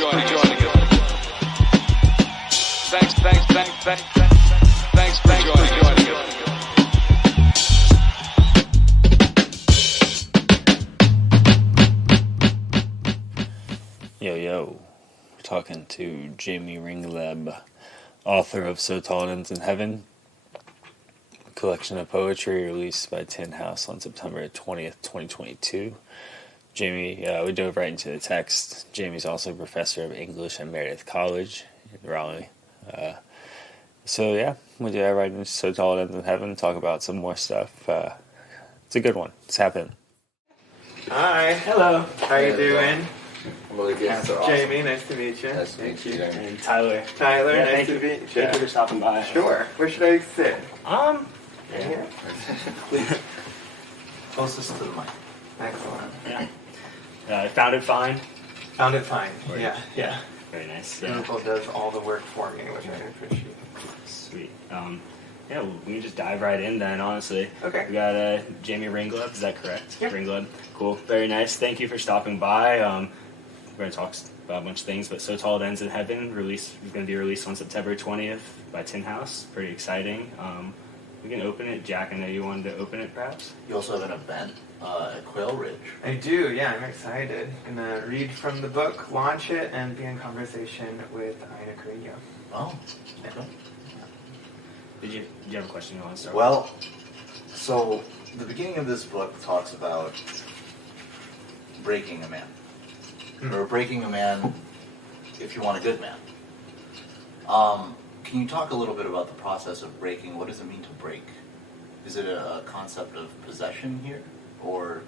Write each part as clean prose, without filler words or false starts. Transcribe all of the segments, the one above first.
joining us. Thanks for joining us. Yo, we're talking to Jayme Ringleb, author of So Tall It Ends in Heaven, a collection of poetry released by Tin House on September 20th, 2022. Jayme, we dove right into the text. Jayme's also a professor of English at Meredith College in Raleigh. We dive right into So Tall It Ends in Heaven, talk about some more stuff. It's a good one. It's happening. Hi. Hello. How you doing? I'm really good. Jamie, nice to meet you. Nice to meet you. And Tyler. Tyler, Yeah, nice to meet you. Thank you for stopping by. Sure. Where should I sit? Yeah. Here? Closest to the mic. Excellent. Yeah. I found it fine. Found it fine. Yeah. Very nice. Google does all the work for me, which I appreciate. Sweet. We can just dive right in then, honestly. Okay. We got Jayme Ringleb, is that correct? Yep. Ringleb. Cool. Very nice. Thank you for stopping by. We're going to talk about a bunch of things, but So Tall It Ends in Heaven is going to be released on September 20th by Tin House. Pretty exciting. We can open it. Jack, I know you wanted to open it, perhaps? You also have an event at Quail Ridge. I do, yeah, I'm excited. Gonna read from the book, launch it, and be in conversation with Ina Carrillo. Oh, okay. Did you have a question you want to start Well, so the beginning of this book talks about breaking a man. Or breaking a man if you want a good man. Can you talk a little bit about the process of breaking? What does it mean to break? Is it a concept of possession here? Or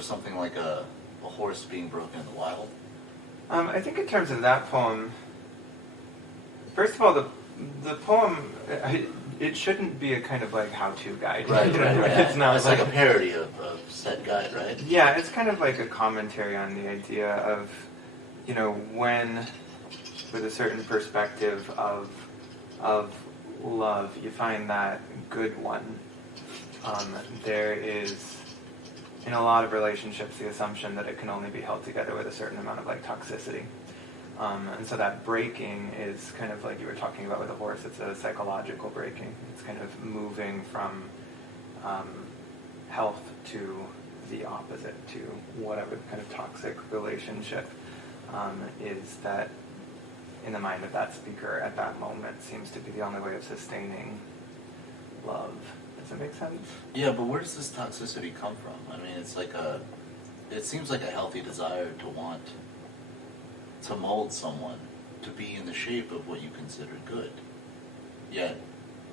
something like a horse being broken in the wild? I think in terms of that poem, first of all, the poem, it shouldn't be a kind of like how-to guide. Right. It's not It's like a parody of said guide, right? Yeah, it's kind of like a commentary on the idea of, when, with a certain perspective of love, you find that good one. There is, in a lot of relationships, the assumption that it can only be held together with a certain amount of toxicity. And so that breaking is kind of like you were talking about with the horse. It's a psychological breaking. It's kind of moving from health to the opposite, to whatever kind of toxic relationship is that in the mind of that speaker at that moment seems to be the only way of sustaining love. Does that make sense? Yeah, but where does this toxicity come from? I mean, it seems like a healthy desire to want to mold someone to be in the shape of what you consider good. Yet,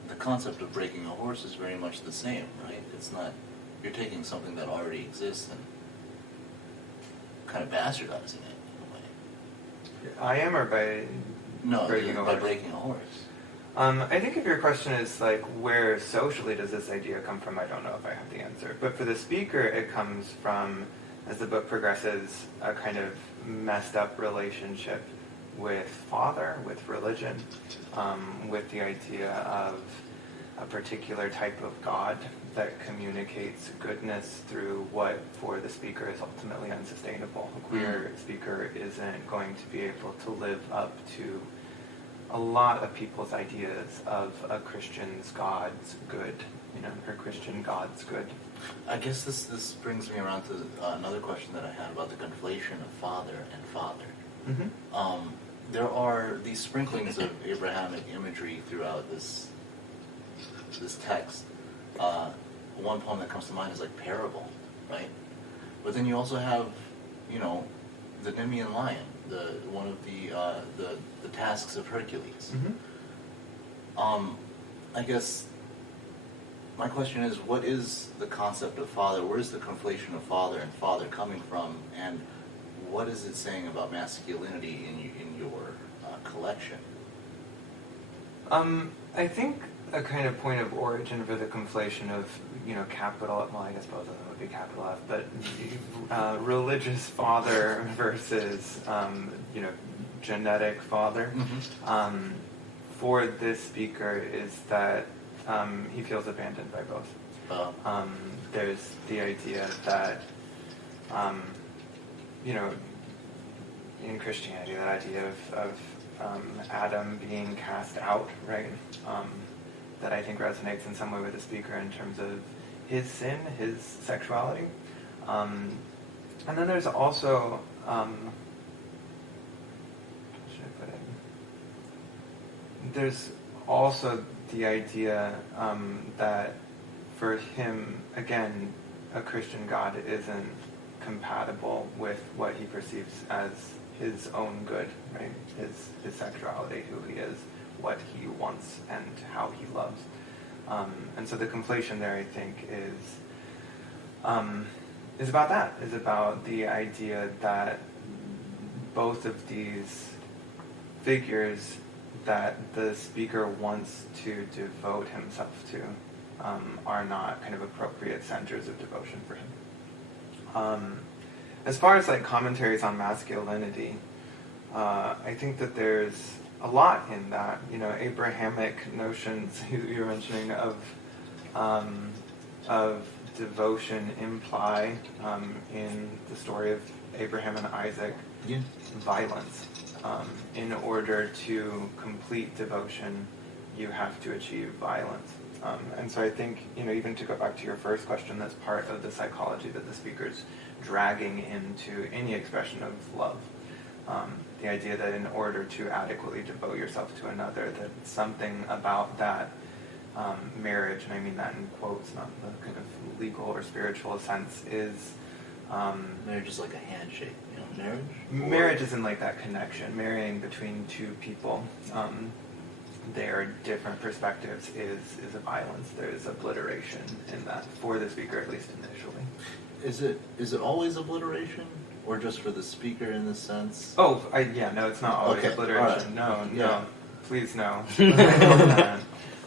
the concept of breaking a horse is very much the same, right? It's not, you're taking something that already exists and kind of bastardizing it in a way. I am, or by breaking a horse? By breaking a horse. I think if your question is where socially does this idea come from, I don't know if I have the answer. But for the speaker, it comes from, as the book progresses, a kind of messed up relationship with father, with religion, with the idea of a particular type of God that communicates goodness through what for the speaker is ultimately unsustainable. A queer speaker isn't going to be able to live up to a lot of people's ideas of a Christian's God's good, or Christian God's good. I guess this brings me around to another question that I had about the conflation of father and father. Mm-hmm. There are these sprinklings of Abrahamic imagery throughout this text. One poem that comes to mind is parable, right? But then you also have, the Nemean lion, one of the tasks of Hercules. Mm-hmm. I guess my question is, what is the concept of father? Where is the conflation of father and father coming from? And what is it saying about masculinity in your collection? I think a kind of point of origin for the conflation of, capital, well, I guess both of them would be capital F, but religious father versus, genetic father, Mm-hmm. For this speaker is that he feels abandoned by both. There's the idea that, in Christianity, that idea of Adam being cast out, right? That I think resonates in some way with the speaker in terms of his sin, his sexuality. And then there's also, how should I put it? There's also the idea that for him, again, a Christian God isn't compatible with what he perceives as his own good, right? His sexuality, who he is, what he wants, and how he loves. And so the conflation there, I think, is about that. Is about the idea that both of these figures that the speaker wants to devote himself to are not kind of appropriate centers of devotion for him. As far as like commentaries on masculinity, I think that there's a lot in that. You know, Abrahamic notions you were mentioning of devotion imply in the story of Abraham and Isaac violence. In order to complete devotion, you have to achieve violence. And so I think, you know, even to go back to your first question, that's part of the psychology that the speaker's dragging into any expression of love. The idea that in order to adequately devote yourself to another, that something about that marriage, and I mean that in quotes, not the kind of legal or spiritual sense, is... marriage is like a handshake, you know, marriage? Marriage isn't like that connection. Marrying between two people, their different perspectives is a violence. There's obliteration in that, for the speaker, at least initially. Is it always obliteration, or just for the speaker in this sense? Oh, no, it's not always obliteration. Right. No, please no.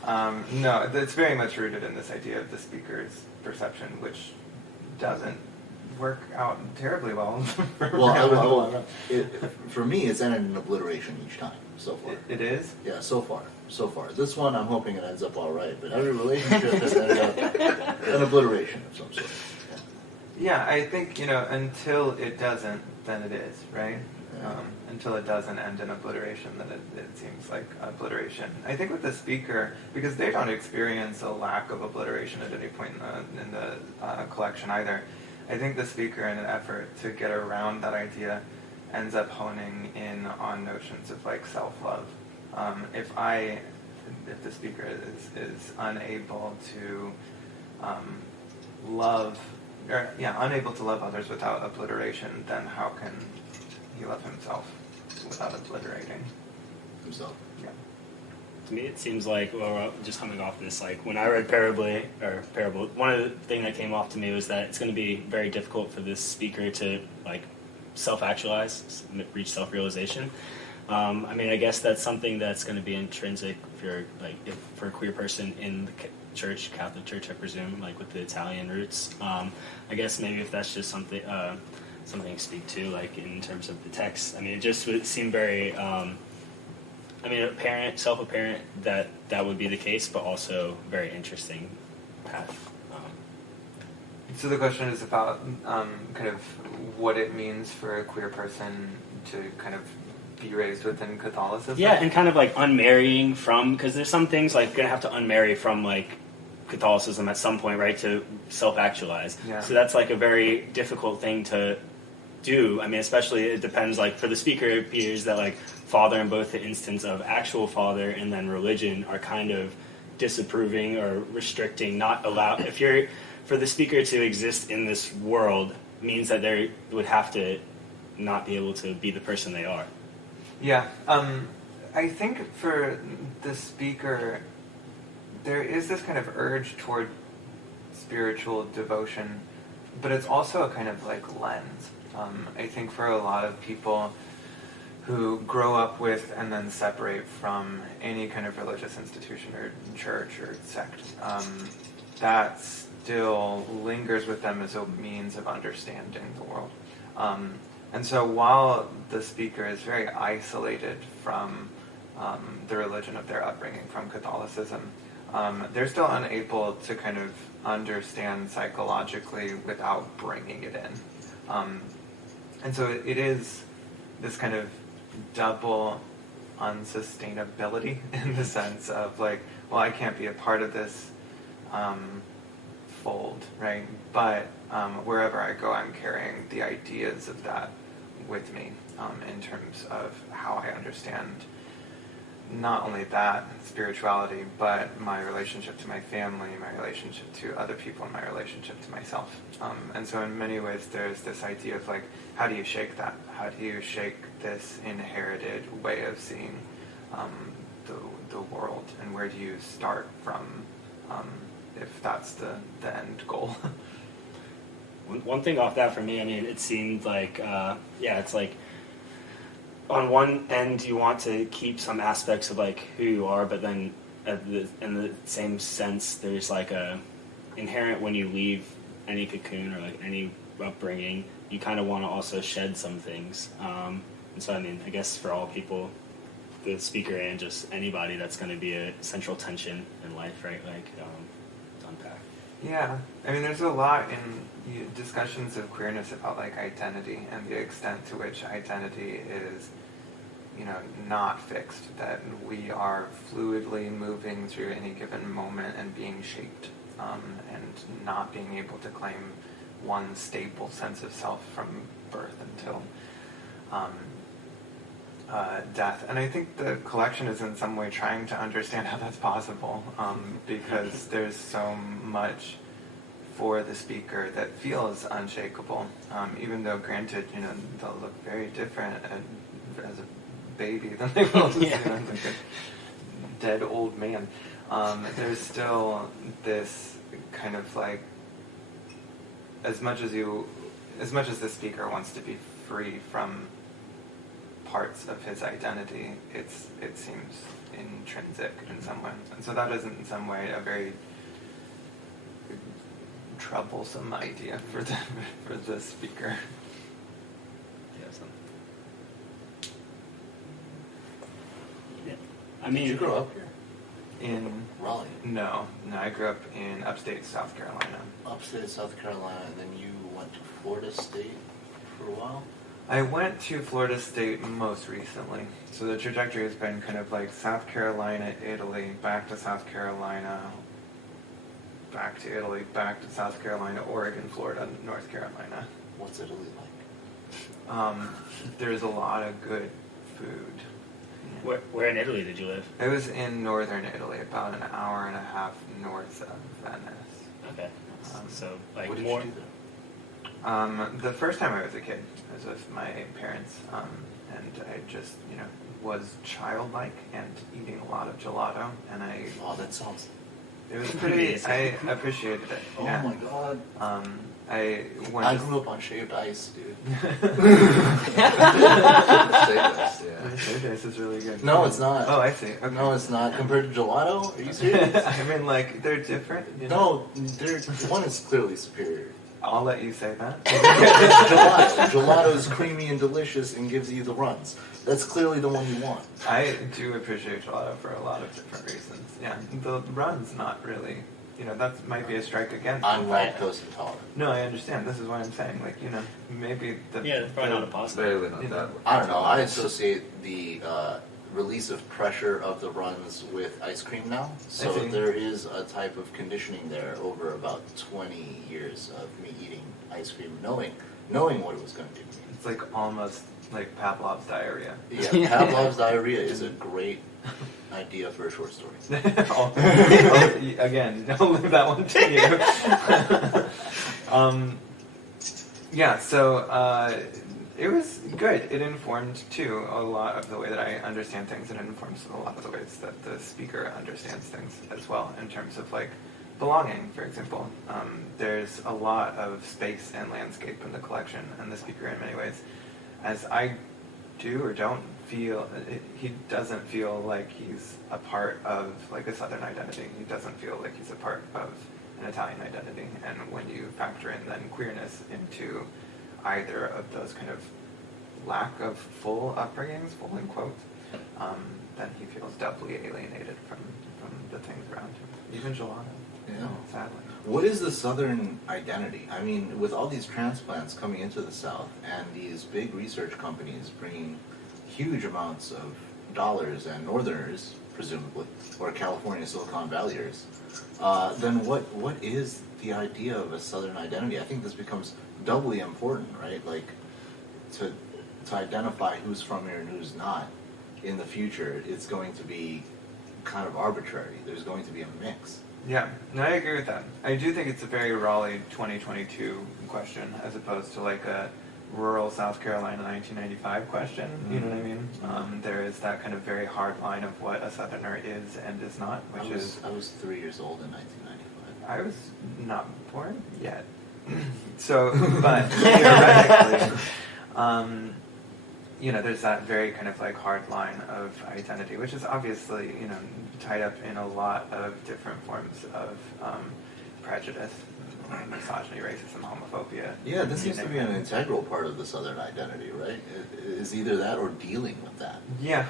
No, it's very much rooted in this idea of the speaker's perception, which doesn't work out terribly well. For me, it's ended in obliteration each time so far. It is? Yeah, so far. This one, I'm hoping it ends up all right, but every relationship has ended up an obliteration of some sort. Yeah, I think, you know, until it doesn't, then it is, right? Yeah. Until it doesn't end in obliteration, then it seems like obliteration. I think with the speaker, because they don't experience a lack of obliteration at any point in the collection either, I think the speaker, in an effort to get around that idea, ends up honing in on notions of like self-love. If the speaker is unable to unable to love others without obliteration, then how can he love himself without obliterating Himself. Yeah. To me, it seems like, well, just coming off this, like when I read Parable, one of the things that came off to me was that it's going to be very difficult for this speaker to like self-actualize, reach self-realization. I mean, I guess that's something that's going to be intrinsic for a queer person in the church, Catholic Church, I presume, like with the Italian roots. I guess maybe if that's just something to speak to, like in terms of the text. I mean, it just would seem very, self-apparent that would be the case, but also very interesting path. So the question is about kind of what it means for a queer person to kind of be raised within Catholicism. Yeah, and kind of like unmarrying from, because there's some things like going to have to unmarry from like Catholicism at some point, right, to self-actualize. Yeah. So that's like a very difficult thing to do. I mean, especially it depends, like for the speaker, it appears that like father in both the instance of actual father and then religion are kind of disapproving or restricting, not allow, if you're, for the speaker to exist in this world means that they would have to not be able to be the person they are. Yeah, I think for the speaker, there is this kind of urge toward spiritual devotion, but it's also a kind of like lens. I think for a lot of people who grow up with and then separate from any kind of religious institution or church or sect, that still lingers with them as a means of understanding the world. And so while the speaker is very isolated from the religion of their upbringing, from Catholicism, they're still unable to kind of understand psychologically without bringing it in. And so it is this kind of double unsustainability in the sense of like, well, I can't be a part of this fold, right? But wherever I go, I'm carrying the ideas of that with me in terms of how I understand not only that spirituality, but my relationship to my family, my relationship to other people, and my relationship to myself. And so in many ways there's this idea of like, how do you shake that? How do you shake this inherited way of seeing the world? And where do you start from if that's the end goal? One thing off that for me, I mean, it seemed like, it's like, on one end you want to keep some aspects of like who you are, but then in the same sense there's like a inherent when you leave any cocoon or like any upbringing, you kind of want to also shed some things. And so I mean, I guess for all people, the speaker and just anybody, that's going to be a central tension in life, right? Like to unpack. Yeah, I mean, there's a lot in discussions of queerness about like identity and the extent to which identity is, not fixed, that we are fluidly moving through any given moment and being shaped, and not being able to claim one stable sense of self from birth until death. And I think the collection is in some way trying to understand how that's possible, because there's so much for the speaker that feels unshakable, even though granted, they'll look very different as a baby than they will as like a dead old man. There's still this kind of like, as much as the speaker wants to be free from parts of his identity, it seems intrinsic in some way. And so that is in some way a very troublesome idea for the speaker. I mean, Did you grow up here? In Raleigh. No, I grew up in upstate South Carolina. Upstate South Carolina, and then you went to Florida State for a while? I went to Florida State most recently. So the trajectory has been kind of like South Carolina, Italy, back to South Carolina, back to Italy, back to South Carolina, Oregon, Florida, North Carolina. What's Italy like? There's a lot of good food. where in Italy did you live? I was in northern Italy, about an hour and a half north of Venice. Okay. So like What did more. you do there? The first time I was a kid, I was with my parents, and I just, was childlike and eating a lot of gelato, and Oh, that sounds... it was pretty, I appreciated it. Oh yeah. my god. I I grew up on shaved ice, dude. Shaved ice is really good. No, it's not. Oh, I see. Okay. No, it's not. Compared to gelato? Are you serious? I mean, like, they're different. No, one is clearly superior. I'll let you say that. It's gelato. Gelato is creamy and delicious and gives you the runs. That's clearly the one you want. I do appreciate gelato for a lot of different reasons. Yeah, the run's not really, that might be a strike against. I'm it. lactose intolerant. No, I understand. This is what I'm saying. Like, maybe the... Yeah, it's probably not a positive. Barely not that. I don't know. I associate the release of pressure of the runs with ice cream now. So see. there is a type of conditioning there over about 20 years of me eating ice cream, knowing what it was going to do to me. It's like almost like Pavlov's diarrhea. Yeah, Pavlov's diarrhea is a great idea for a short story. Again, don't leave that one to you. Yeah, so it was good. It informed, too, a lot of the way that I understand things, and it informs a lot of the ways that the speaker understands things as well, in terms of, like, belonging, for example. There's a lot of space and landscape in the collection, and the speaker, in many ways, as I do or don't feel, he doesn't feel like he's a part of, like, a Southern identity. He doesn't feel like he's a part of an Italian identity. And when you factor in then queerness into either of those kind of lack of full upbringings, full in quotes, then he feels doubly alienated from the things around him. Even gelato, Yeah. sadly. What is the Southern identity? I mean, with all these transplants coming into the South and these big research companies bringing huge amounts of dollars and Northerners, presumably, or California Silicon Valleyers, then what is the idea of a Southern identity? I think this becomes doubly important, right? Like, to identify who's from here and who's not in the future, it's going to be kind of arbitrary. There's going to be a mix. Yeah, no, I agree with that. I do think it's a very Raleigh 2022 question as opposed to like a rural South Carolina 1995 question. Mm-hmm. You know what I mean? There is that kind of very hard line of what a Southerner is and is not, which I was 3 years old in 1995. I was not born yet. So, but theoretically, there's that very kind of like hard line of identity, which is obviously, tied up in a lot of different forms of prejudice, misogyny, racism, homophobia. Yeah, this seems to be an integral part of the Southern identity, right? It is either that or dealing with that. Yeah,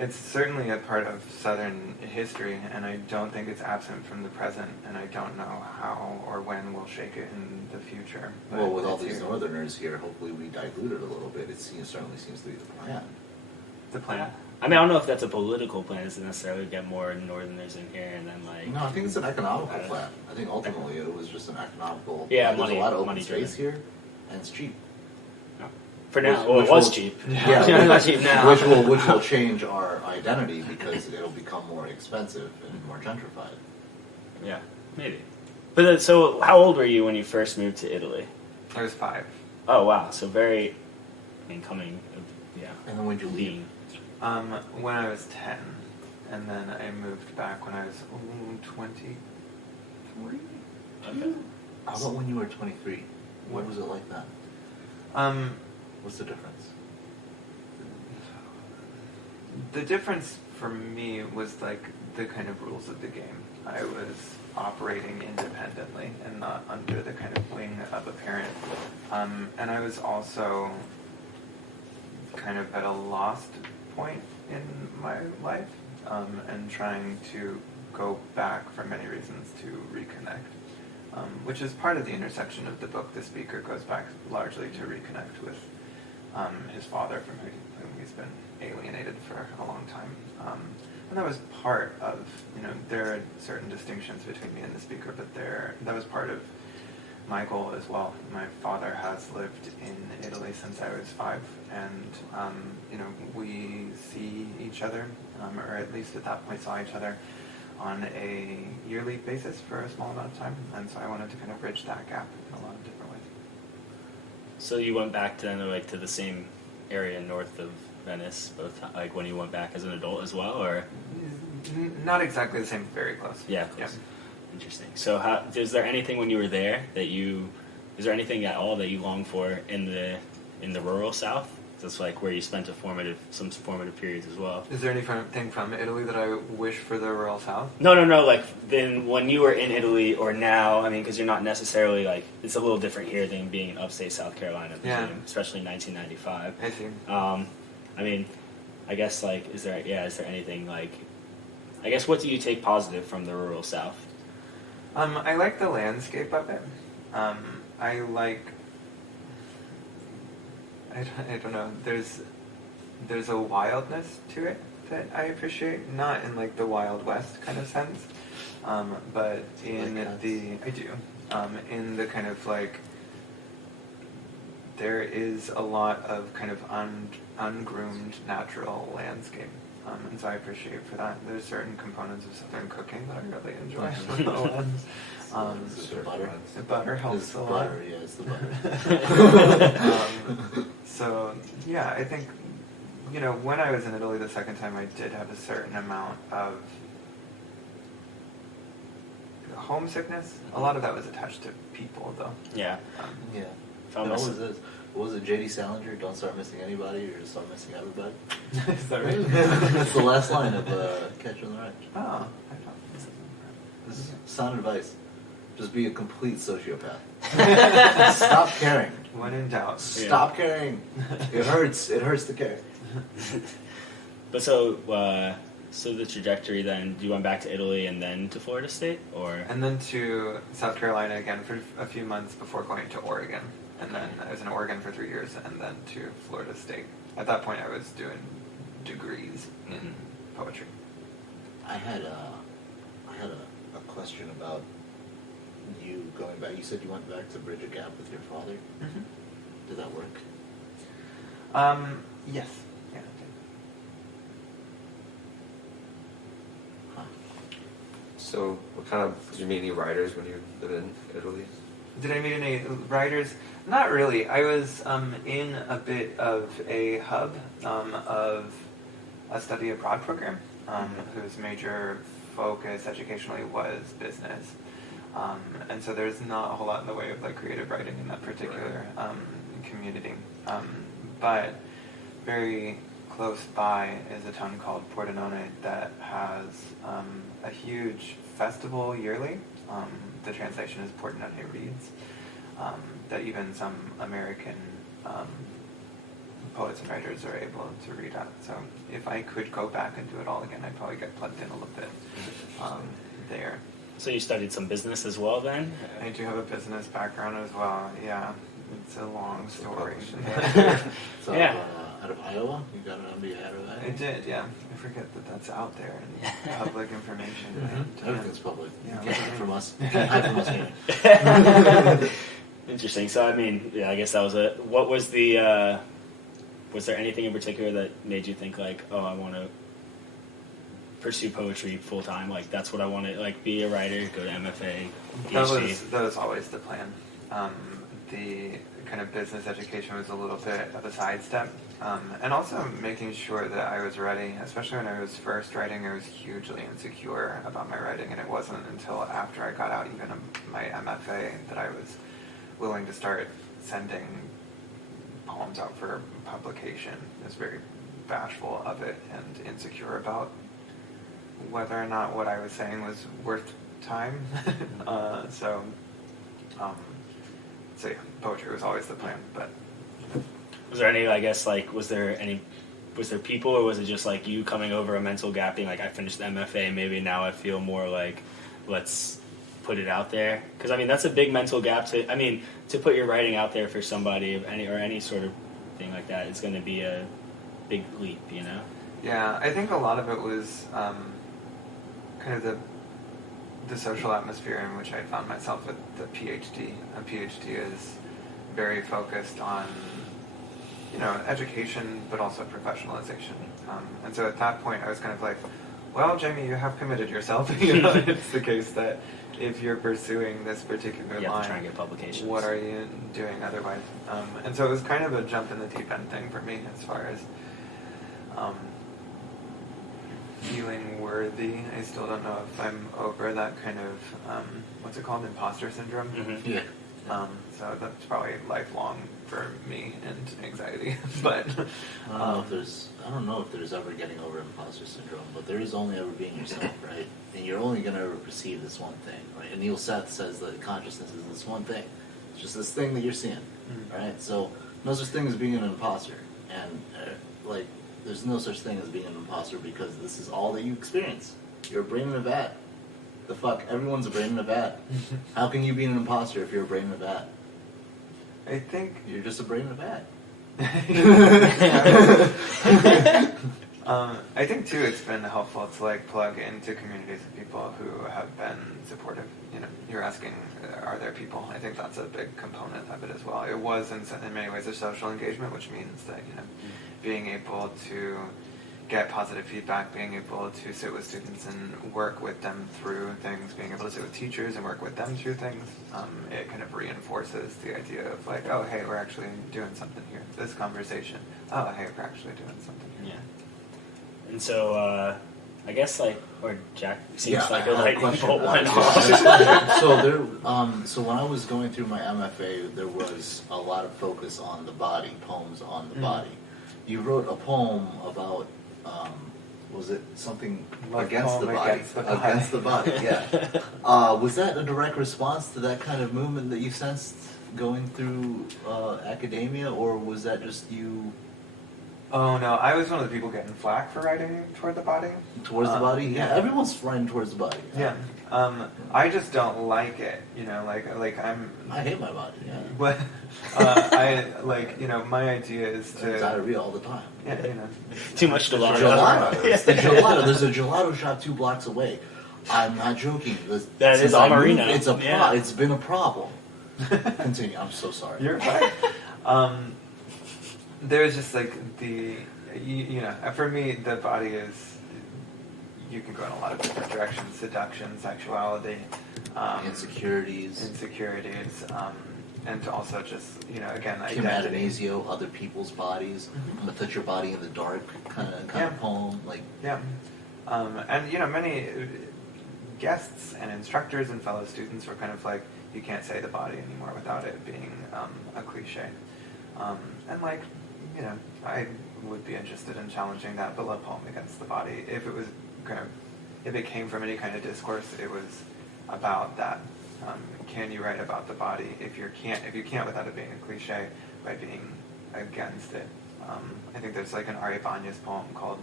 it's certainly a part of Southern history, and I don't think it's absent from the present, and I don't know how or when we'll shake it in the future. But Well, with all it's these here. Northerners here, hopefully we dilute it a little bit. Certainly seems to be the plan. The plan. I mean, I don't know if that's a political plan, is to necessarily get more Northerners in here and then like. No, I think it's an economical plan. I think ultimately it was just an economical. Yeah, there's money- a lot of open money space driven. here, and it's cheap. For now, Which- well, which it was will- cheap. Yeah. It's not cheap now. which will change our identity because it'll become more expensive and more gentrified. Yeah, maybe. But so, how old were you when you first moved to Italy? I was 5. Oh wow, so very, coming, yeah. And then when did you leave? Being. When I was 10, and then I moved back when I was 23. Okay. How about when you were 23? What was it like then? What's the difference? The difference for me was like the kind of rules of the game. I was operating independently and not under the kind of wing of a parent. And I was also kind of at a lost point in my life, and trying to go back for many reasons to reconnect, which is part of the intersection of the book. The speaker goes back largely to reconnect with his father, from whom he's been alienated for a long time. And that was part of, there are certain distinctions between me and the speaker, but that was part of my goal as well. My father has lived in Italy since I was 5, and we see each other, or at least at that point saw each other on a yearly basis for a small amount of time, and so I wanted to kind of bridge that gap in a lot of different ways. So you went back to to the same area north of Venice, both like when you went back as an adult as well, or? Not exactly the same, very close. Yeah, close. Interesting. So, is there anything when you were there is there anything at all that you long for in the rural South? That's like where you spent some formative periods as well. Is there anything from Italy that I wish for the rural South? No. Like then when you were in Italy or now, I mean, because you're not necessarily like it's a little different here than being in upstate South Carolina, Yeah. especially in 1995. I see. I mean, I guess like is there anything like, I guess what do you take positive from the rural South? I like the landscape of it. I like. I don't know. There's a wildness to it that I appreciate, not in like the Wild West kind of sense, but in Like I do, in the kind of like there is a lot of kind of ungroomed natural landscape. And so I appreciate for that. There's certain components of Southern cooking that I really enjoy. Is it the butter? The butter helps It's a the lot. butter, yeah, it's the butter. So yeah, I think when I was in Italy the second time, I did have a certain amount of homesickness. A lot of that was attached to people, though. Yeah. Yeah. Found It always myself- is. What was it, J.D. Salinger? Don't start missing anybody, or just start missing everybody? Is that right? That's the last line of Catcher in the Rye. Oh, I thought. This is sound advice. Just be a complete sociopath. Stop caring. When in doubt. Stop caring. It hurts. It hurts to care. But so, So the trajectory then, you went back to Italy and then to Florida State, or? And then to South Carolina again for a few months before going to Oregon. And then I was in Oregon for 3 years, and then to Florida State. At that point, I was doing degrees in poetry. I had a question about you going back. You said you went back to bridge a gap with your father. Mm-hmm. Did that work? Yes. Yeah. I did. Huh. So, what kind of, did you meet any writers when you lived in Italy? Did I meet any writers? Not really. I was in a bit of a hub of a study abroad program whose major focus educationally was business. And so there's not a whole lot in the way of like creative writing in that particular community. But very close by is a town called Pordenone that has a huge festival yearly. The translation is Pordenone Reads, that even some American poets and writers are able to read at. So if I could go back and do it all again, I'd probably get plugged in a little bit there. So you studied some business as well then? I do have a business background as well, yeah. It's a long story. So Yeah. out of Iowa, you got an MBA out of that? I did, yeah. I forget that that's out there and public information. And, Everything's public. Yeah. You can't hide from us. You can't hide from us here. Interesting. So, I mean, yeah, I guess that was what was the, was there anything in particular that made you think like, oh, I want to pursue poetry full time? Like, that's what I want to, like, be a writer, go to MFA, PhD? That was always the plan. The kind of business education was a little bit of a sidestep. And also making sure that I was ready, especially when I was first writing, I was hugely insecure about my writing, and it wasn't until after I got out even my MFA that I was willing to start sending poems out for publication. I was very bashful of it and insecure about whether or not what I was saying was worth time. So yeah, poetry was always the plan, but... Was there any, I guess, like, was there people, or was it just like you coming over a mental gap, being like, I finished the MFA, maybe now I feel more like, let's put it out there? Because, I mean, that's a big mental gap to put your writing out there for somebody, any sort of thing like that, it's going to be a big leap, you know? Yeah, I think a lot of it was kind of the social atmosphere in which I found myself with the PhD. A PhD is very focused on, education, but also professionalization. And so at that point, I was kind of like, well, Jayme, you have committed yourself. It's the case that if you're pursuing this particular You have line, to try and get publications. what are you doing otherwise? And so it was kind of a jump in the deep end thing for me as far as feeling worthy. I still don't know if I'm over that kind of, what's it called, imposter syndrome? Mm-hmm. Yeah. So that's probably lifelong for me and anxiety. But I don't know if there's ever getting over imposter syndrome, but there is only ever being yourself, right? And you're only going to ever perceive this one thing, right? And Neil Seth says that consciousness is this one thing. It's just this thing that you're seeing, right? So no such thing as being an imposter. And, there's no such thing as being an imposter because this is all that you experience. You're a brain in a vat. The fuck? Everyone's a brain in a vat. How can you be an imposter if you're a brain in a vat? I think You're just a brain in a vat. I think too it's been helpful to plug into communities of people who have been supportive. You're asking, are there people? I think that's a big component of it as well. It was in many ways a social engagement, which means that being able to get positive feedback, being able to sit with students and work with them through things, being able to sit with teachers and work with them through things, it kind of reinforces the idea of oh, hey, we're actually doing something here. This conversation, oh, hey, we're actually doing something here. Yeah. And so, I guess or Jack seems like a I had lightning question. bolt went off. So when I was going through my MFA, there was a lot of focus on the body, poems on the body. You wrote a poem about, was it something Love against the poem body? against the body. Against the body, yeah. Was that a direct response to that kind of movement that you sensed going through academia, or was that just you Oh no, I was one of the people getting flack for writing toward the body. Towards the body? Yeah, everyone's writing towards the body. Yeah. I just don't like it, like I hate my body, yeah. But my idea is to diarrhea all the time. Yeah, Too much gelato. Gelato. It's the gelato. There's a gelato shop 2 blocks away. I'm not joking. That is Amarino. It's been a problem. Continue. I'm so sorry. You're fine. There's just like for me, the body is, you can go in a lot of different directions: seduction, sexuality, insecurities, and also just again, identity. Imaginatio, other people's bodies. Mm-hmm. I'm gonna touch your body in the dark, kind of poem, like and many guests and instructors and fellow students were kind of like, you can't say the body anymore without it being a cliche. And I would be interested in challenging that, but love poem against the body. If it came from any kind of discourse, it was about that. Can you write about the body if you can't without it being a cliche, by being against it? I think there's like an Ari Banya's poem called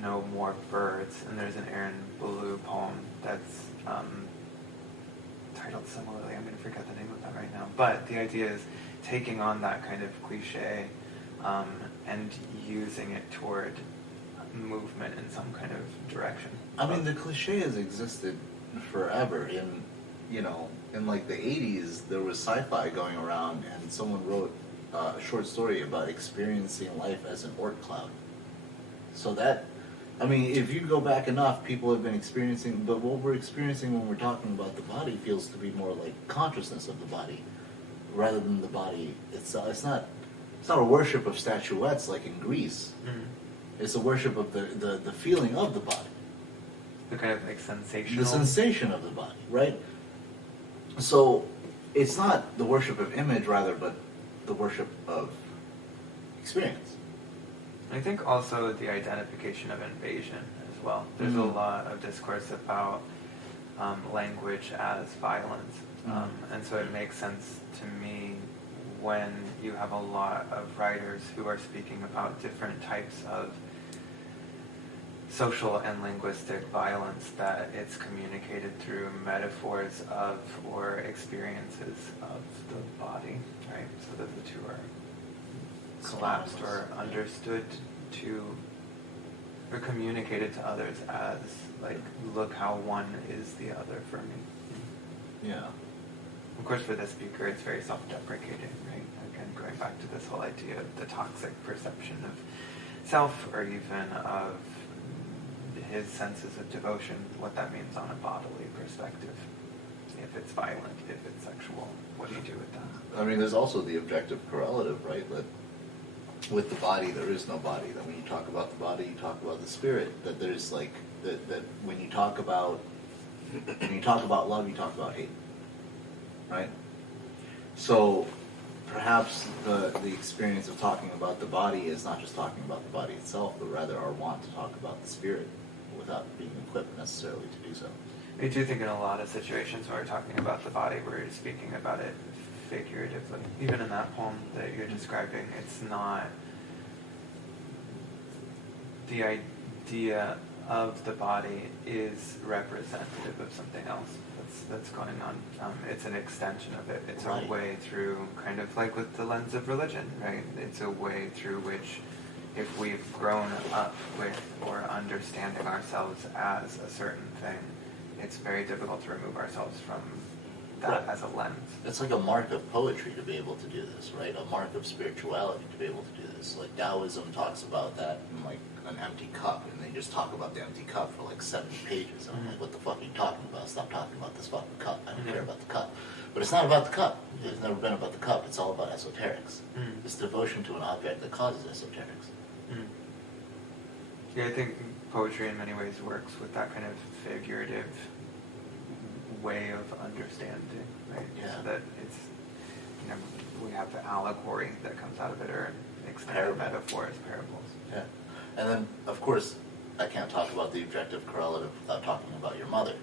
No More Birds, and there's an Aaron Ballou poem that's titled similarly. I'm going to forget the name of that right now. But the idea is taking on that kind of cliche and using it toward movement in some kind of direction. I mean, the cliche has existed forever. In like the 80s, there was sci-fi going around, and someone wrote a short story about experiencing life as an Oort cloud. So that, I mean, if you go back enough, people have been experiencing, but what we're experiencing when we're talking about the body feels to be more like consciousness of the body, rather than the body itself. It's not a worship of statuettes like in Greece. Mm-hmm. It's a worship of the feeling of the body. The kind of like sensational. The sensation of the body, right? So it's not the worship of image, rather, but the worship of experience. I think also the identification of invasion as well. There's a lot of discourse about language as violence. And so it makes sense to me when you have a lot of writers who are speaking about different types of social and linguistic violence, that it's communicated through metaphors of or experiences of the body, right? So that the two are collapsed or understood to, or communicated to others as, like, look how one is the other for me. Yeah. Of course, for this speaker, it's very self-deprecating, right? Again, going back to this whole idea of the toxic perception of self, or even of his senses of devotion, what that means on a bodily perspective. If it's violent, if it's sexual, what do you do with that? I mean, there's also the objective correlative, right? That with the body, there is no body. That when you talk about the body, you talk about the spirit. That there's like that when you talk about love, you talk about hate, right? So perhaps the experience of talking about the body is not just talking about the body itself, but rather our want to talk about the spirit without being equipped necessarily to do so. I do think in a lot of situations when we're talking about the body, we're speaking about it figuratively. Even in that poem that you're describing, it's not the idea of the body is representative of something else that's going on. It's an extension of it. It's a way through, kind of like with the lens of religion, right? It's a way through which, if we've grown up with or understanding ourselves as a certain thing, it's very difficult to remove ourselves from that as a lens. It's like a mark of poetry to be able to do this, right? A mark of spirituality to be able to do this. Like Taoism talks about that in like an empty cup, and they just talk about the empty cup for like 70 pages. And I'm like, what the fuck are you talking about? Stop talking about this fucking cup. I don't care about the cup. But it's not about the cup. It's never been about the cup. It's all about esoterics. It's devotion to an object that causes esoterics. Yeah, I think poetry in many ways works with that kind of figurative way of understanding, right? Yeah. So that it's, we have the allegory that comes out of it, or extended metaphors, parables. Yeah. And then, of course, I can't talk about the objective correlative without talking about your mother.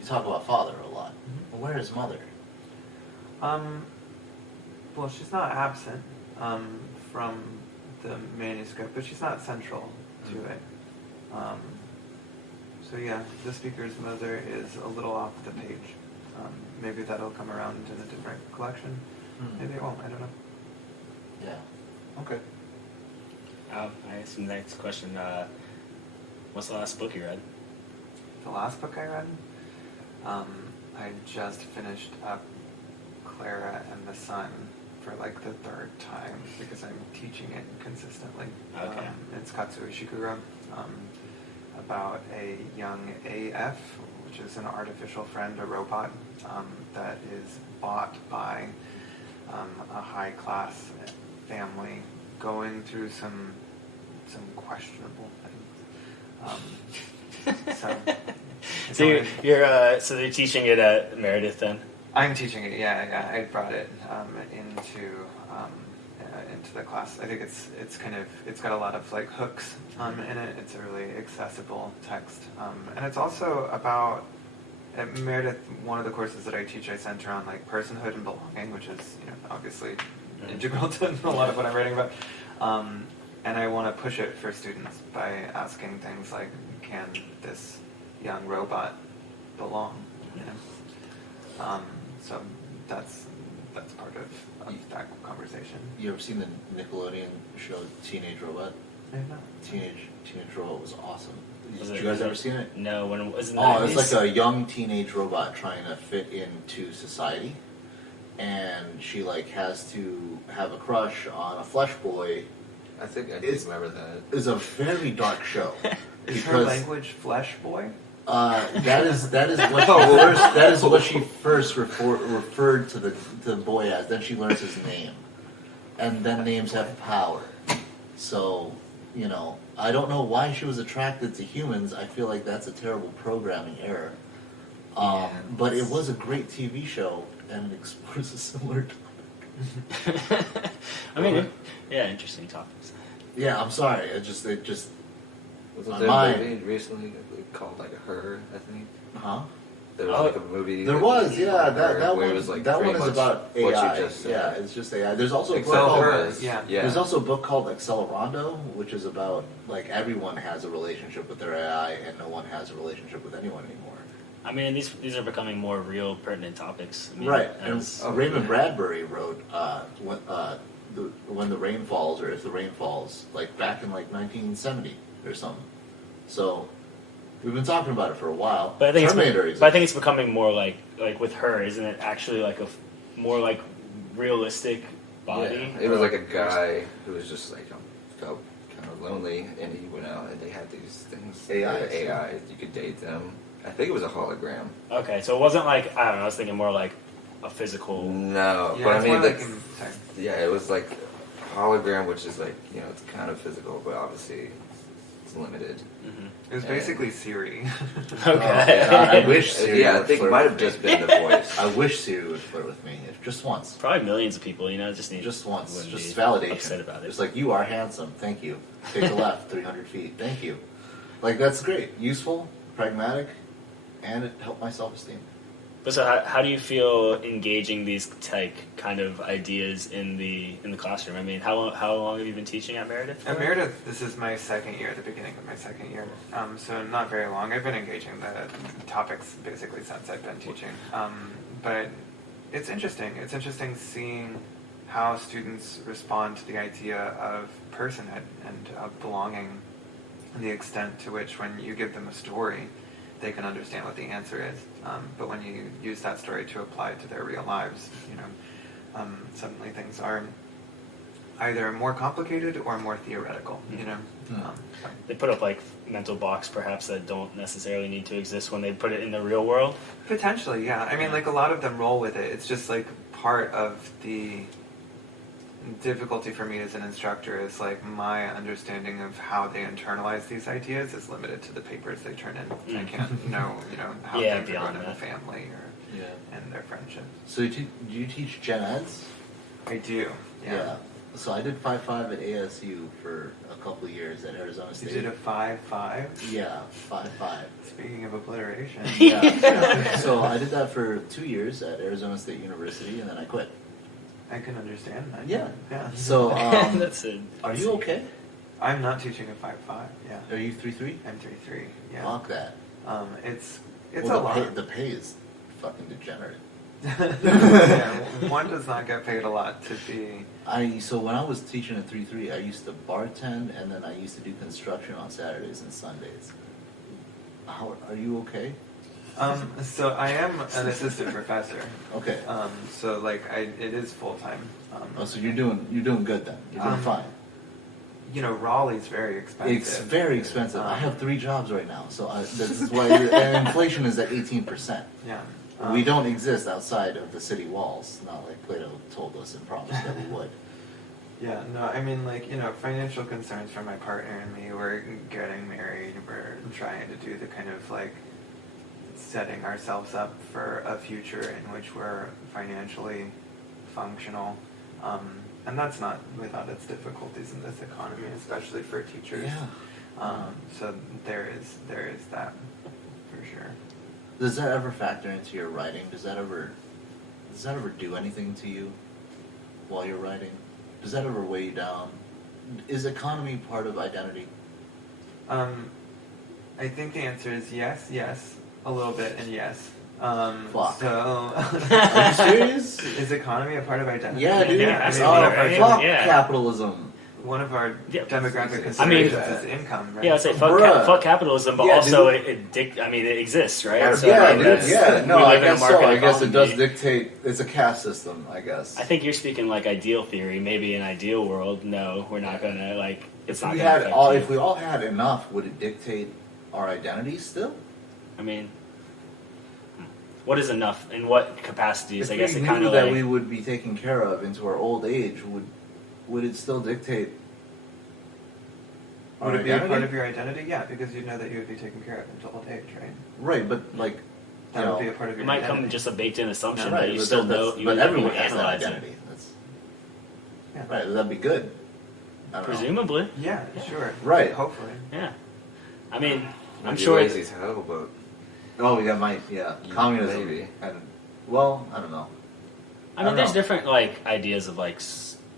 You talk about father a lot. Well, where is mother? Well, she's not absent from the manuscript, but she's not central to it. So yeah, the speaker's mother is a little off the page. Maybe that'll come around in a different collection. Maybe it won't. I don't know. Yeah. Okay. I assume the next question. What's the last book you read? The last book I read, I just finished up Clara and the Sun for like the third time because I'm teaching it consistently. Okay. It's Katsui Shikura, about a young AF, which is an artificial friend, a robot, that is bought by a high-class family going through some questionable things. So so they're teaching it at Meredith then? I'm teaching it. Yeah. I brought it into the class. I think it's got a lot of like hooks in it. It's a really accessible text, and it's also about at Meredith. One of the courses that I teach, I center on like personhood and belonging, which is obviously integral to a lot of what I'm writing about. And I want to push it for students by asking things like, can this young robot belong? So that's part of that conversation. You ever seen the Nickelodeon show Teenage Robot? I have not. Teenage Robot was awesome. Was Did it- you guys was it- ever seen it? No, when it was in the Oh, it's 90s? like a young teenage robot trying to fit into society, and she like has to have a crush on a flesh boy. I think I It's- remember that. It's a very dark show. Is her language flesh boy? That is what she first referred to the boy as. Then she learns his name, and then names have power. So I don't know why she was attracted to humans. I feel like that's a terrible programming error. But it was a great TV show, and it explores a similar topic. I mean, yeah, interesting topics. Yeah, I'm sorry. It just Wasn't My there mind. a movie recently called like Her? I think huh? there was like a movie. There was, yeah. called That Her, where one it was like that pretty one is much about what AI. you just said. Yeah, it's just AI. There's also a book Except called her, yeah. There's also a book called Accelerando, which is about like everyone has a relationship with their AI and no one has a relationship with anyone anymore. I mean, these are becoming more real, pertinent topics. I mean, Right. as- And Raymond Bradbury wrote when the rain falls, or if the rain falls, like back in like 1970 or something. So we've been talking about it for a while. But I think Terminator it's becoming more like with Her, isn't it actually like more like realistic body? Yeah. It was like a guy who was just like felt kind of lonely, and he went out and they had these things. AI. You could date them. I think it was a hologram. Okay, so it wasn't like, I don't know, I was thinking more like a physical. No, Yeah, but I it's mean, more like, sorry. yeah, it was like hologram, which is like it's kind of physical, but obviously it's limited. Mhm. It was basically Siri. Okay. I wish Siri Yeah, I would think it flirt might with have me. just been the voice. I wish Siri would flirt with me, just once. Probably millions of people, just need Just once. wouldn't Just be validation. upset about it. Just like, you are handsome, thank you. Take a left, 300 feet, thank you. Like, that's great. Useful, pragmatic, and it helped my self-esteem. But so how do you feel engaging these kind of ideas in the classroom? I mean, how long have you been teaching at Meredith? At Meredith, this is my second year, the beginning of my second year. So not very long. I've been engaging the topics basically since I've been teaching. But it's interesting. It's interesting seeing how students respond to the idea of personhood and of belonging, and the extent to which when you give them a story, they can understand what the answer is. But when you use that story to apply it to their real lives, suddenly things are either more complicated or more theoretical. They put up like mental blocks perhaps that don't necessarily need to exist when they put it in the real world. Potentially, yeah. I mean, like a lot of them roll with it. It's just like part of the difficulty for me as an instructor is like my understanding of how they internalize these ideas is limited to the papers they turn in. I can't know, how Yeah, things are beyond run in the that. family Yeah. and their friendships. So do you teach gen eds? I do. Yeah. So I did 5.5 at ASU for a couple of years at Arizona You State. did a 5.5. Yeah, 5.5. Speaking of obliteration. Yeah. So I did that for 2 years at Arizona State University, and then I quit. I can understand that. Yeah. Yeah. So, That's it. are you okay? I'm not teaching a 5.5. Yeah. Are you 3-3? I'm 3.3. Yeah. Fuck that. It's Well, a lot. The pay is fucking degenerate. Yeah, one does not get paid a lot to be. So when I was teaching at 3-3, I used to bartend, and then I used to do construction on Saturdays and Sundays. How are you okay? So I am an assistant professor. Okay. So like it is full time. Oh, so you're doing good then. You're doing fine. You know, Raleigh's very expensive. It's very expensive. I have 3 jobs right now, so this is why. And inflation is at 18%. Yeah. We don't exist outside of the city walls, not like Plato told us and promised that we would. Yeah, no, I mean, like, you know, financial concerns for my partner and me, we're getting married, we're trying to do the kind of, like, setting ourselves up for a future in which we're financially functional. And that's not without its difficulties in this economy, especially for teachers. Yeah. So there is that, for sure. Does that ever factor into your writing? Does that ever do anything to you while you're writing? Does that ever weigh you down? Is economy part of identity? I think the answer is yes, a little bit, and yes. Fuck. So, Are you serious? is economy a part of identity? Yeah, dude. Yeah, I mean, absolutely, one of our, right? Fuck Yeah. capitalism. one of our Yeah. demographic I mean- considerations is income, right? Yeah, I'd say Bruh. fuck capitalism, but Yeah, also dude. it exists, right? Yeah, So, Yeah, like, dude. that's- Yeah. No, we I live in a guess so. market I guess it does economy. dictate. It's a caste system, I guess. I think you're speaking like ideal theory. Maybe in ideal world, no, we're not gonna like. It's not we gonna had affect all, you. if we all had enough, would it dictate our identity still? I mean, what is enough? In what capacities? If I guess we it knew kind of that like. we would be taken care of into our old age, would it still dictate our Would it be a identity? part of your identity? Yeah, because you know that you would be taken care of until old age, right? Right, but like That you would be know, a part of It your might identity. come just a baked-in assumption, right, but you but still that's- know. You but everyone has an analyze identity. That's Yeah. right. That'd be good. I don't know. Presumably, Yeah, sure. Right. Hopefully. yeah. I mean, I'm Might be sure. lazy as hell, but Oh, yeah, communism. maybe. Well, I don't know. I mean, don't there's know. different like ideas of like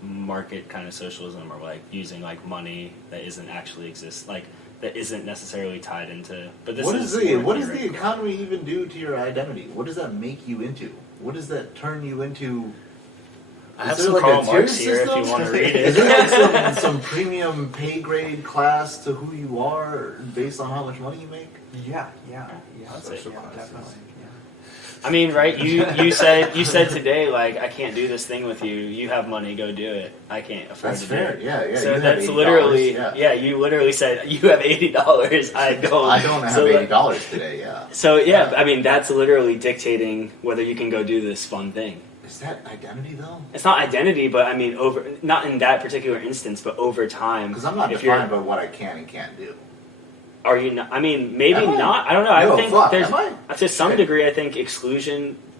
market kind of socialism, or like using like money that isn't actually exists, like that isn't necessarily tied into. But this What is does more the theoretical. economy even do to your identity? What does that make you into? What does that turn you into? I have Is there some like Karl a Marx tier here if you system? want to read Is it. there like some premium pay grade class to who you are based on how much money you make? Yeah. I'd Social Yeah, classes. definitely. I mean, right? You said today like I can't do this thing with you. You have money, go do it. I can't afford That's to fair. do it. Yeah. So you have that's $80, literally yeah. You literally said you have $80. I don't. I don't have So, $80 today. Yeah. So yeah, I mean that's literally dictating whether you can go do this fun thing. Is that identity though? It's not identity, but I mean not in that particular instance, but over time. Because I'm not if defined you're, by what I can and can't do. Are you not? I mean, maybe Am I? not. I don't know. I No, think fuck, there's am I? to some Shit. degree. I think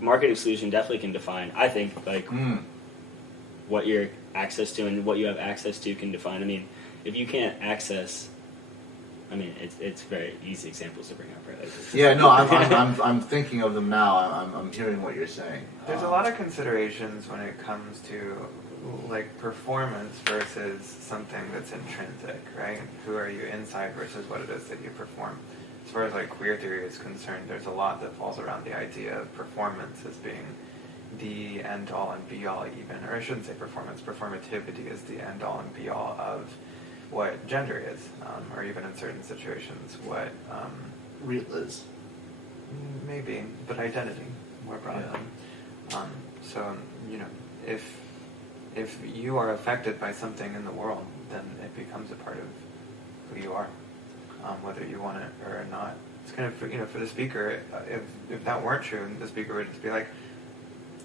market exclusion, definitely can define. I think like what your access to and what you have access to can define. I mean, if you can't access, I mean, it's very easy examples to bring up, right? Like, Yeah, no, I'm thinking of them now. I'm hearing what you're saying. There's a lot of considerations when it comes to like performance versus something that's intrinsic, right? Who are you inside versus what it is that you perform. As far as like queer theory is concerned, there's a lot that falls around the idea of performance as being the end all and be all even, or I shouldn't say performance, performativity is the end all and be all of what gender is, or even in certain situations what Real is. maybe, but identity more broadly. So you know, if you are affected by something in the world, then it becomes a part of who you are, whether you want it or not. It's kind of for the speaker. If that weren't true, the speaker would just be like,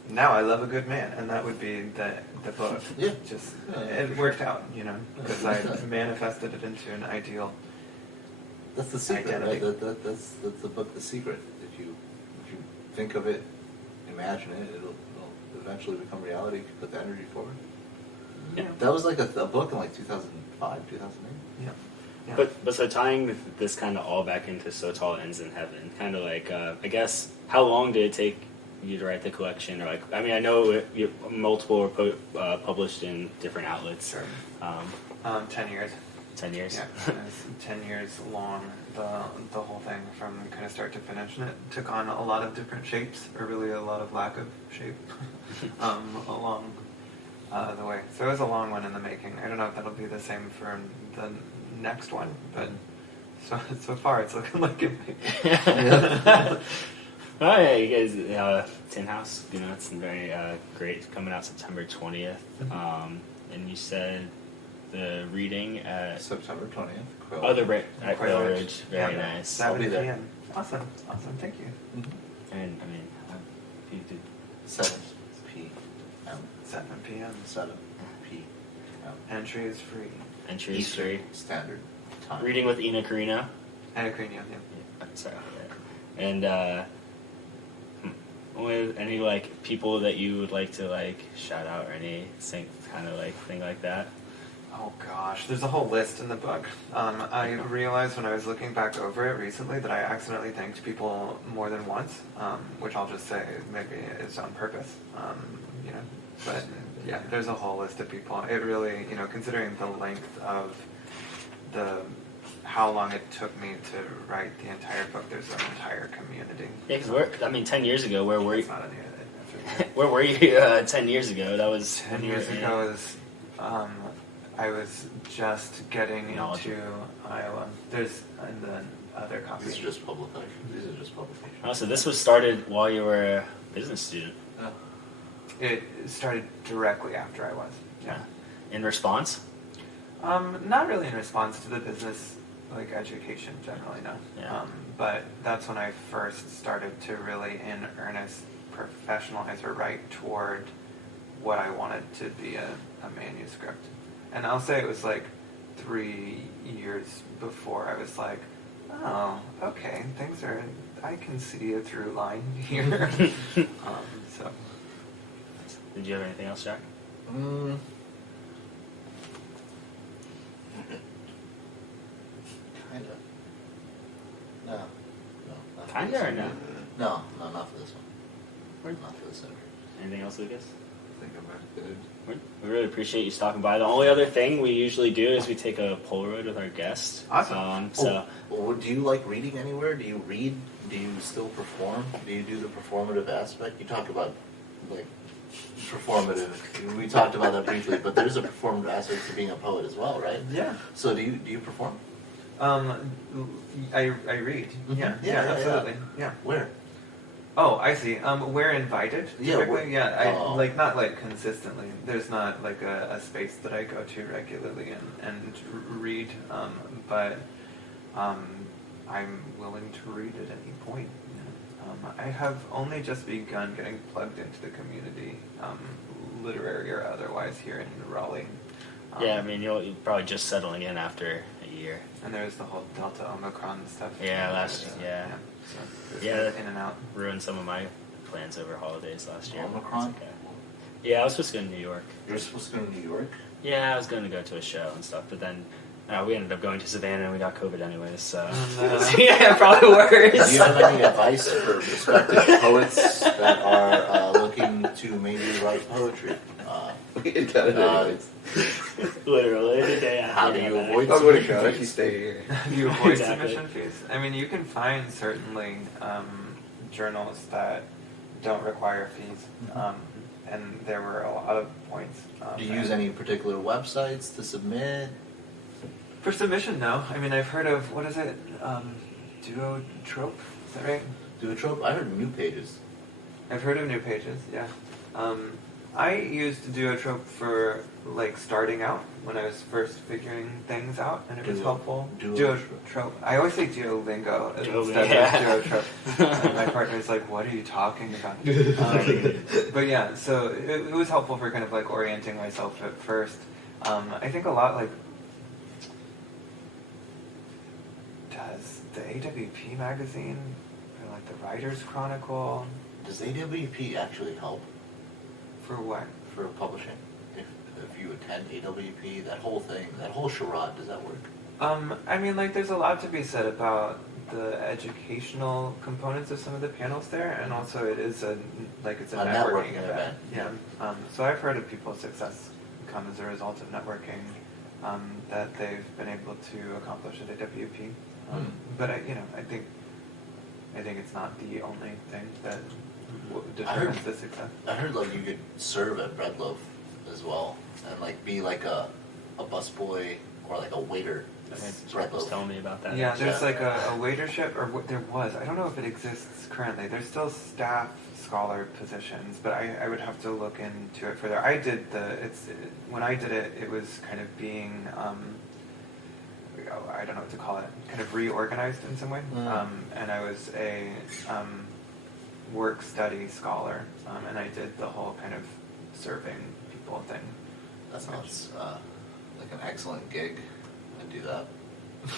"Now I love a good man," and that would be the book. Yeah. Just it worked out, because I manifested it into an ideal. That's the secret, Identity. right? That's the book, The Secret. If you think of it, imagine it, it'll eventually become reality if you put the energy forward. Yeah. That was like a book in like 2005, 2008. Yeah. Yeah. But so tying this kind of all back into So Tall Ends in Heaven, kind of like I guess how long did it take you to write the collection, or like, I mean, I know multiple were published in different outlets. Sure. 10 years. 10 years. Yeah, it was 10 years long, the whole thing from kind of start to finish, and it took on a lot of different shapes, or really a lot of lack of shape along the way. So it was a long one in the making. I don't know if that'll be the same for the next one, but so far it's looking like it might be. Oh yeah, you guys, Tin House, you know, it's very great. It's coming out September 20th. And you said the reading at September 20th. at Quail Ridge. Ridge. Very Yeah. nice. I'll be 7 there. p.m. Awesome. Thank you. And I mean, you did 7 p.m. 7 p.m. 7 p.m. Entry is free. entry is Eastern free. Standard Time. Reading with Ina Carino. And a cranium, Yeah, sorry. And with any like people that you would like to like shout out or any kind of like thing like that. Oh gosh, there's a whole list in the book. I realized when I was looking back over it recently that I accidentally thanked people more than once, which I'll just say maybe is on purpose, you know. But yeah, there's a whole list of people. It really, you know, considering the length of how long it took me to write the entire book, there's an entire community. Yeah, because 10 years ago, where were you? It's not any of it. Where were you 10 years ago? That was 10 years ago is, I was just getting Knowledge. into Iowa. There's and then other copies. These are just publications. These are just publications. Oh, so this was started while you were a business student. It started directly after I was. Yeah. In response? Not really in response to the business like education generally, no. Yeah. But that's when I first started to really in earnest professionalize or write toward what I wanted to be a manuscript. And I'll say it was like 3 years before I was like, oh, okay, I can see a through line here. So. Did you have anything else, Jack? Kinda. No. Not for Kinda this or one. no? No, not for this one. Word. Not for this interview. Anything else, Lucas? I think I'm good. We really appreciate you stopping by. The only other thing we usually do is we take a Polaroid with our guests. Awesome. Well, do you like reading anywhere? Do you read? Do you still perform? Do you do the performative aspect? You talk about like performative. We talked about that briefly, but there's a performative aspect to being a poet as well, right? Yeah. So do you perform? I read. Mhm. Yeah, absolutely. Yeah. Where? Oh, I see. We're invited. Yeah, Typically, I oh. like not like consistently. There's not like a space that I go to regularly and read. But I'm willing to read at any point. I have only just begun getting plugged into the community, literary or otherwise, here in Raleigh. Yeah, I mean, you're probably just settling in after a year. And there's the whole Delta Omicron stuff. Yeah, So just Yeah. in and out. Ruined some of my plans over holidays last year. Omicron? It's okay. Yeah, I was supposed to go to New York. You're supposed to go to New York? Yeah, I was going to go to a show and stuff, but then we ended up going to Savannah and we got COVID anyways, so... yeah, probably worse. Do you have any advice for prospective poets that are looking to maybe write poetry? We had done it anyways. Literally, the day after. How do you that. avoid I'm gonna go if you stay here. You avoid Exactly. submission fees. I mean, you can find certainly journals that don't require fees, and there were a lot of points. Do you use any particular websites to submit? For submission? No. I mean, I've heard of what is it? Duotrope? Is that right? Do a trope? I heard New Pages. I've heard of New Pages. Yeah. I used Duotrope for like starting out when I was first figuring things out, and it was helpful. Duotrope. I always say Duolingo instead of Duotrope. And my partner's like, "What are you talking about?" But yeah, so it was helpful for kind of like orienting myself at first. I think a lot like does the AWP magazine or like the Writers Chronicle Does AWP actually help for what? for publishing? If you attend AWP, that whole thing, that whole charade, does that work? I mean, like, there's a lot to be said about the educational components of some of the panels there, and also it is it's a A networking networking event. event. Yeah. So I've heard of people's success come as a result of networking that they've been able to accomplish at a WP. But I think it's not the only thing that determines the success. I heard like you could serve at Bread Loaf as well, and like be like a busboy or like a waiter at Bread Jack was Loaf. telling me about that. Yeah, there's like a waitership, or there was. I don't know if it exists currently. There's still staff scholar positions, but I would have to look into it further. When I did it, it was kind of being, I don't know what to call it, kind of reorganized in some way. And I was a work study scholar, and I did the whole kind of serving people thing. That sounds like an excellent gig. I'd do that.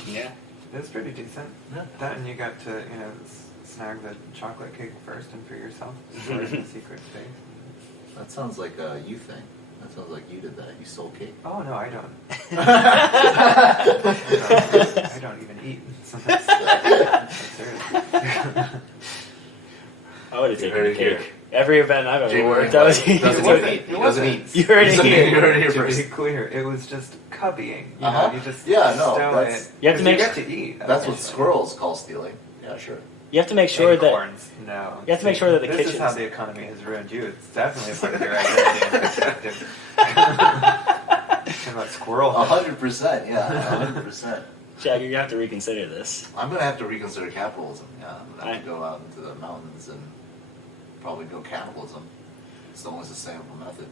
Yeah. It was pretty decent. Yeah. That, and you got to, snag the chocolate cake first and for yourself, or in the secret space. That sounds like a you thing. That sounds like you did that. You stole cake. Oh no, I don't. I don't even eat. So that's absurd. I would have You taken heard the it here. cake. Every event I've ever Jayme worked, Ringleb I was doesn't eat. He doesn't eat. You heard it here. You heard it here To first. be clear, it was just cubbying. You Uh-huh. know, you just Yeah, no, stow that's- it. You have to 'Cause make- get to eat. That's what obviously. squirrels call stealing. Yeah, sure. You have to make sure that Acorns, no. you have to make sure that the this kitchen. is how the economy has ruined you. It's definitely a part of your identity and perspective. Talking about squirrel. 100%. Yeah, 100%. Jack, you're gonna have to reconsider this. I'm gonna have to reconsider capitalism. Yeah, I'm gonna have to go out into the mountains and probably go cannibalism. It's the only sustainable method.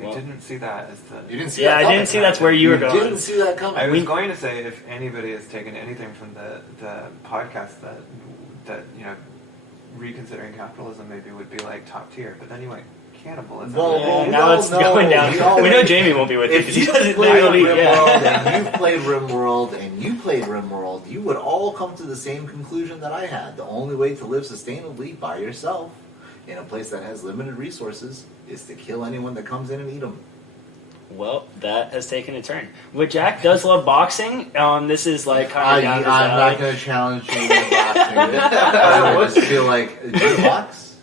I didn't see that as the. You didn't see Yeah, that I coming. didn't see that's where you were going. Didn't see that coming. I was going to say, if anybody has taken anything from the podcast that reconsidering capitalism maybe would be like top tier, but then you went cannibalism. Well, Yeah, now it's going down. We know Jamie won't be with you If because you he doesn't played know. RimWorld Yeah. and you played RimWorld and you played RimWorld, you would all come to the same conclusion that I had. The only way to live sustainably by yourself in a place that has limited resources is to kill anyone that comes in and eat them. Well, that has taken a turn. But Jack does love boxing. This is like kind of down his I'm alley. not going to challenge you in boxing. I just feel like, do you box?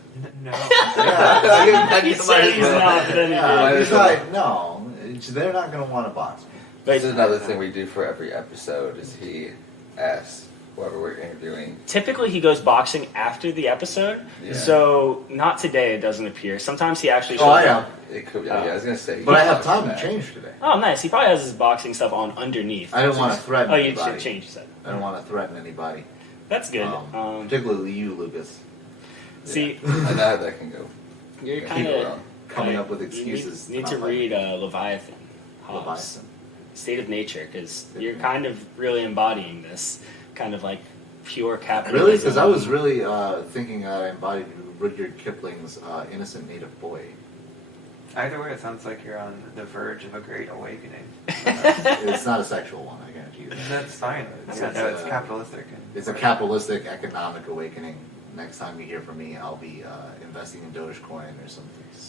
No. Yeah. He said he's not, but then he Yeah, did. he's like, no, they're not going to want to box me. This is another thing we do for every episode is he asks whoever we're interviewing. Typically, he goes boxing after the episode. Yeah. So, not today, it doesn't appear. Sometimes he actually shows Oh, I up. am. It could be. Yeah, I was gonna say. But I have time to change today. Oh, nice. He probably has his boxing stuff on underneath. I don't want to threaten Oh, you anybody. should change that. I don't want to threaten anybody. That's good. Particularly you, Lucas. See, I know how that can go. you're Keep kind it of wrong. Coming up with excuses. You need to not read like Leviathan, Hobbes, Leviathan. State of Nature, because you're kind of really embodying this kind of like pure capitalism. Really? Because I was really thinking I embodied Rudyard Kipling's Innocent Native Boy. Either way, it sounds like you're on the verge of a great awakening. It's not a sexual one, I guarantee you. That's fine. It's It's capitalistic. And It's a capitalistic economic awakening. Next time you hear from me, I'll be investing in Dogecoin or some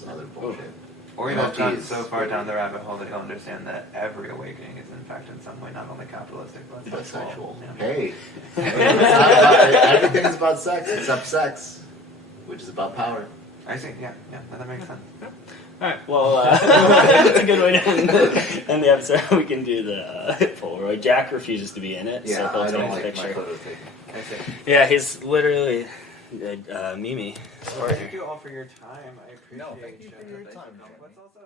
other bullshit. Or you'll have gone NFTs. so far down the rabbit hole that you'll understand that every awakening is in fact in some way not only capitalistic but Bisexual. Yeah. Hey, it's not about, everything is about sex except sex, which is about power. I see. Yeah, that makes sense. All right. Well, that's a good way to end the episode. We can do the Polaroid. Jack refuses to be in it, so Yeah, he'll I take don't the like my picture. photo taken. I see. Yeah, he's literally Mimi. Well, thank you all for your time. I appreciate No, thank you for your time. What's also